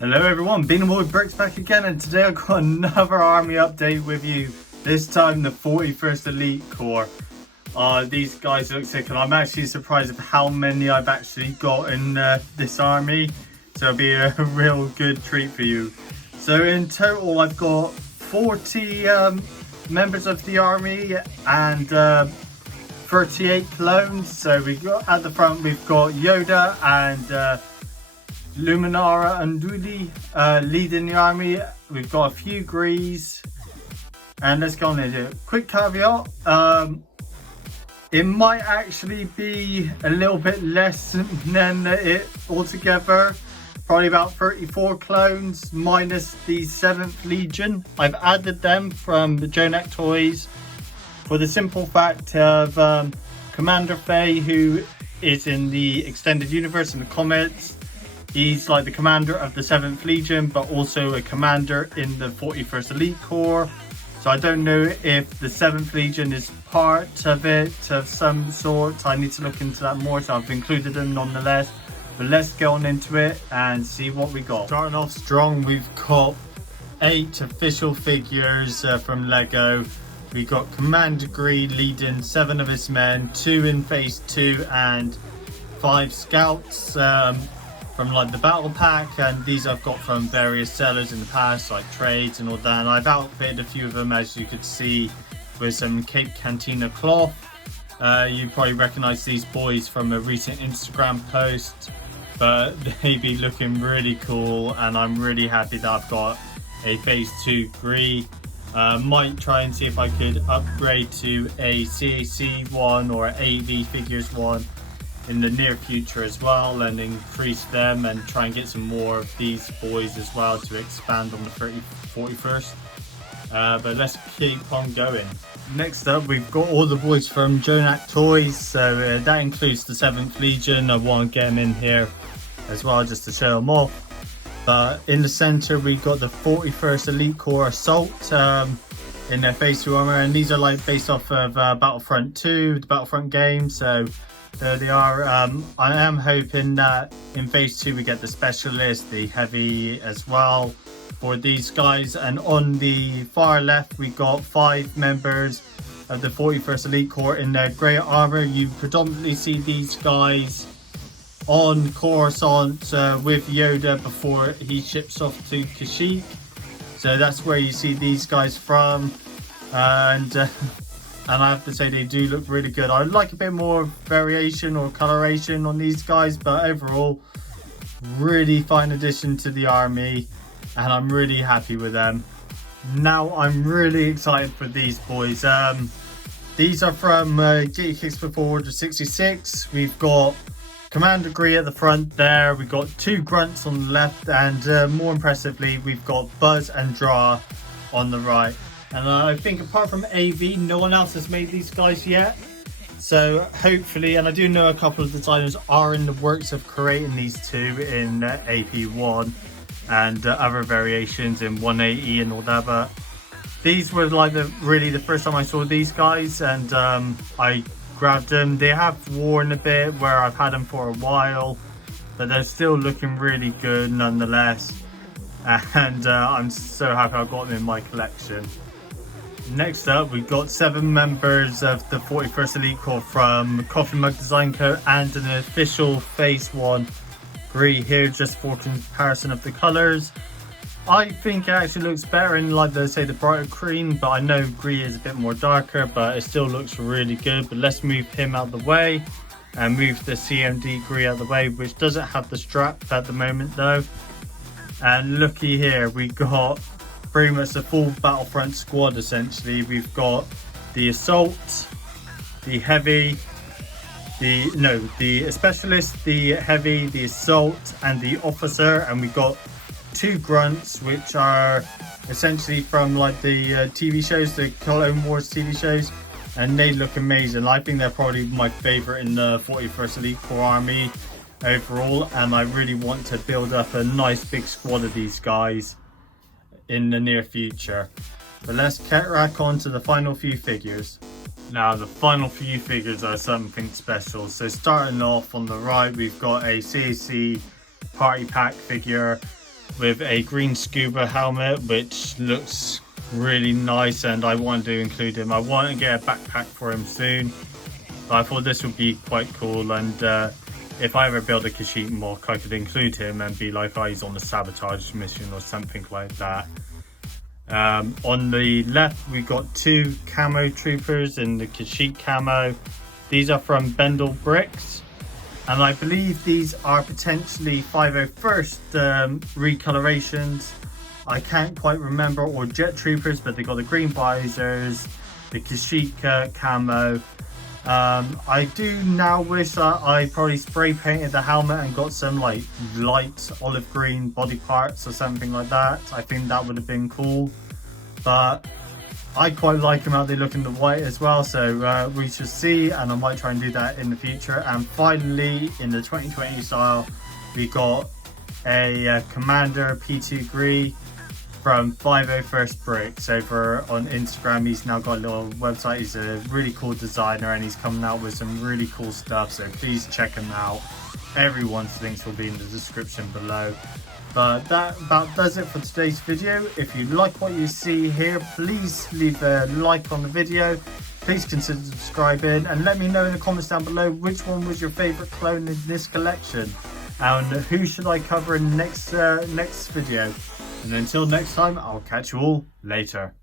Hello everyone, BeanieBoyBricks back again, and today I've got another army update with you. This time the 41st Elite Corps. These guys look sick, and I'm actually surprised at how many I've actually got in this army. So it'll be a real good treat for you. So in total I've got 40 members of the army and 38 clones. So we got at the front we've got Yoda and Luminara and Dudi leading the army. We've got a few Grees, and let's go on into it. Quick caveat, it might actually be a little bit less than it altogether, probably about 34 clones minus the 7th Legion. I've added them from the Jonak toys for the simple fact of Commander Faye, who is in the extended universe in the comics. He's like the commander of the 7th Legion, but also a commander in the 41st Elite Corps. So I don't know if the 7th Legion is part of it of some sort. I need to look into that more, so I've included them nonetheless. But let's get on into it and see what we got. Starting off strong, we've got 8 official figures from Lego. We got Commander Gree leading 7 of his men, 2 in phase 2 and 5 scouts. From like the battle pack, and these I've got from various sellers in the past, like trades and all that, and I've outfitted a few of them, as you could see, with some Cape Cantina cloth. You probably recognize these boys from a recent Instagram post, but they be looking really cool, and I'm really happy that I've got a phase 2 Gree. Might try and see if I could upgrade to a CAC one or AV figures one in the near future as well, and increase them and try and get some more of these boys as well to expand on the 41st. But let's keep on going. Next up, we've got all the boys from Jonak toys, so that includes the 7th Legion. I want to get them in here as well just to show them off. But in the center we've got the 41st Elite Corps Assault in their phase 2 armor, and these are like based off of Battlefront 2, the Battlefront game. So there they are. I am hoping that in phase 2 we get the specialist, the heavy as well for these guys. And on the far left we got 5 members of the 41st Elite Corps in their grey armor. You predominantly see these guys on Coruscant with Yoda before he ships off to Kashyyyk. So that's where you see these guys from, and I have to say they do look really good. I'd like a bit more variation or coloration on these guys, but overall really fine addition to the army, and I'm really happy with them. Now I'm really excited for these boys. These are from Get Kicks Before Order 66. We've got Commander Gree at the front there, we've got 2 grunts on the left, and more impressively we've got Buzz and Dra on the right. And I think apart from AV, no one else has made these guys yet. So hopefully, and I do know a couple of designers are in the works of creating these 2 in AP1 and other variations in 180 and all that. But these were like really the first time I saw these guys, and I grabbed them. They have worn a bit where I've had them for a while, but they're still looking really good nonetheless. And I'm so happy I got them in my collection. Next up, we've got 7 members of the 41st Elite Corps from Coffeemugdesignco and an official phase 1 Gree here, just for comparison of the colours. I think it actually looks better in, like, they say, the brighter cream, but I know Gree is a bit more darker, but it still looks really good. But let's move him out of the way and move the CMD Gree out of the way, which doesn't have the strap at the moment though. And looky here, we got pretty much the full Battlefront squad essentially. We've got the Assault, the Heavy, the Specialist, the Heavy, the Assault, and the Officer. And we got 2 grunts, which are essentially from like the TV shows, the Clone Wars TV shows, and they look amazing. I think they're probably my favorite in the 41st Elite Corps army overall, and I really want to build up a nice big squad of these guys in the near future. But let's crack on to the final few figures. Now the final few figures are something special. So starting off on the right, we've got a CAC party pack figure. with a green scuba helmet, which looks really nice, and I wanted to include him. I want to get a backpack for him soon, but I thought this would be quite cool, and if I ever build a Kashyyyk mock, I could include him and be like, oh, he's on the sabotage mission or something like that. On the left, we got 2 camo troopers in the Kashyyyk camo. These are from Bendlebricks, and I believe these are potentially 501st recolorations. I can't quite remember, or jet troopers, but they got the green visors, the Kashyyyk camo. I do now wish that I probably spray painted the helmet and got some like light olive green body parts or something like that. I think that would have been cool, but I quite like them how they look in the white as well, so we shall see, and I might try and do that in the future. And finally, in the 2020 style, we got a Commander P2 Gree from 501st Bricks over on Instagram. He's now got a little website. He's a really cool designer, and he's coming out with some really cool stuff, so please check him out. Everyone's links will be in the description below. But that about does it for today's video. If you like what you see here, please leave a like on the video. Please consider subscribing, and let me know in the comments down below which one was your favourite clone in this collection, and who should I cover in the next video. And until next time, I'll catch you all later.